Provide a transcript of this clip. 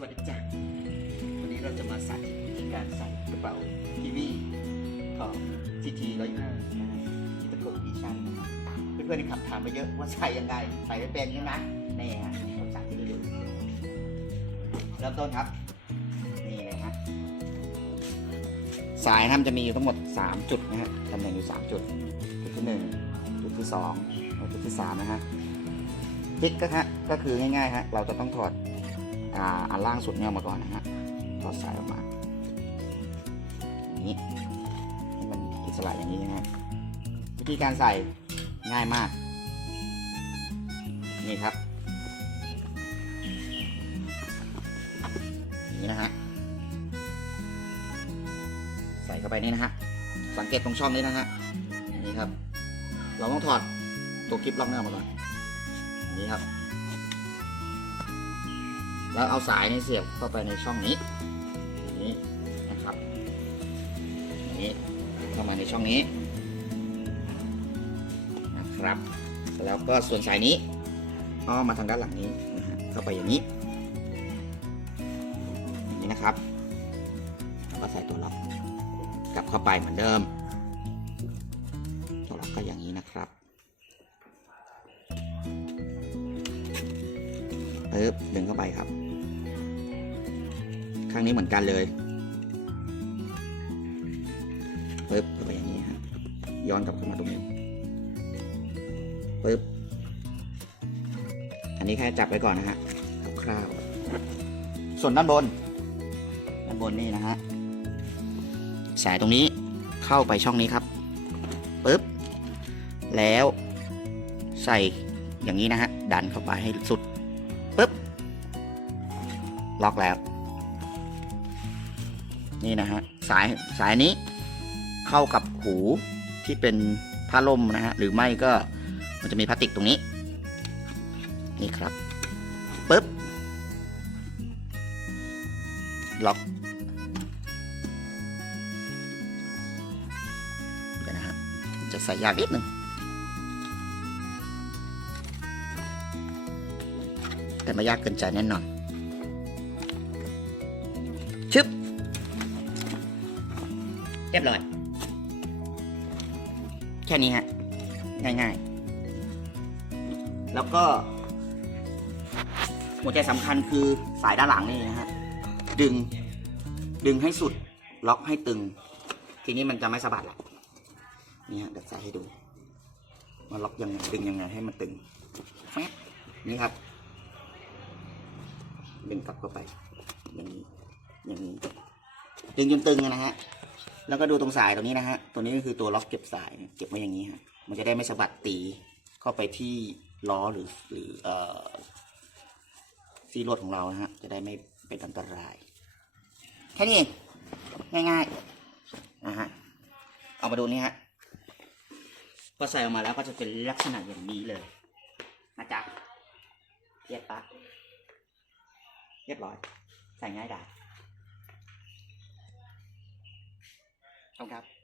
สวัสดีจ้ะวันนี้เราจะมาสาธิตวิธีการใส่กระเป๋าทีวีของ GT 125ที่ตะโกนอีชั่นนะครับเพื่อนๆที่ขับถามมาเยอะว่าใส่ยังไงใส่ไม่เป็นใช่ไหมนี่ฮะผมสาธิตให้ดูเริ่มต้นครับ นี่เลยฮะสายนะครับจะมีอยู่ทั้งหมด 3 จุดนะฮะตำแหน่งอยู่ 3 จุด จุดที่ 1 จุดที่2และจุดที่3นะฮะพลิกก็ฮะก็คือง่ายๆฮะเราจะต้องถอด อันล่างสุดเนี่ยออกมาก่อนนะฮะถอดสายออกมาอย่างนี้ให้มันอิสระอย่างนี้นะฮะวิธีการใส่ง่ายมาก นี่ครับอย่างนี้นะฮะใส่เข้าไปนี่นะฮะสังเกตตรงช่องนี้นะฮะนี่ครับ เราต้องถอดตัวคลิปล็อกเนี่ยออกมาก่อนนี้ครับ แล้วเอาสายนี่เสียบเข้าไปในช่องนี้นี้นะครับนี้เข้ามาในช่องนี้นะครับ แล้วก็ส่วนสายนี้อ้อมมาทางด้านหลังนี้นะฮะเข้าไปอย่างนี้อย่างนี้นะครับแล้วก็ใส่ตัวล็อกกลับเข้าไปเหมือนเดิม ตัวล็อกก็อย่างนี้นะครับปึ๊บดึงเข้าไปครับ ข้างนี้เหมือนกันเลยปึ๊บไปอย่างนี้ฮะย้อนกลับเข้ามาตรงนี้ปึ๊บอันนี้แค่จับไว้ก่อนนะฮะคร่าวๆส่วนด้านบน ด้านบนนี่นะฮะสายตรงนี้เข้าไปช่องนี้ครับปึ๊บแล้วใส่อย่างนี้นะฮะดันเข้าไปให้สุดปึ๊บล็อกแล้ว นี่นะฮะสายสายนี้เข้ากับหูที่เป็นผ้าล่มนะฮะหรือไม่ก็มันจะมีพลาสติกตรงนี้ นี่ครับปึ๊บล็อกเดี๋ยวนะฮะจะใส่ยากนิดนึงแต่ไม่ยากเกินใจแน่นอน เรียบร้อย แค่นี้ฮะ ง่ายๆ แล้วก็ หัวใจสำคัญคือสายด้านหลังนี่นะฮะ ดึง ดึงให้สุด ล็อกให้ตึง ทีนี้มันจะไม่สะบัดหรอกนี่ฮะเดี๋ยวใส่ให้ดู มาล็อกยังไง ดึงยังไงให้มันตึงแฟบนี่ครับ ดึงกลับเข้าไป อย่างนี้ อย่างนี้ ดึงจนตึงนะฮะ แล้วก็ดูตรงสายตรงนี้นะฮะ ตัวนี้ก็คือตัวล็อกเก็บสาย เก็บไว้อย่างนี้ฮะ มันจะได้ไม่สะบัดตีเข้าไปที่ล้อหรือหรือเอ่อซีรถของเรานะฮะ จะได้ไม่เป็นอันตราย แค่นี้เอง ง่ายๆ นะฮะ เอามาดูนี่ฮะ พอใส่ออกมาแล้วก็จะเป็นลักษณะอย่างนี้เลย นะจ๊ะเรียบปะเรียบร้อย ใส่ง่ายดายขอบคุณ ครับ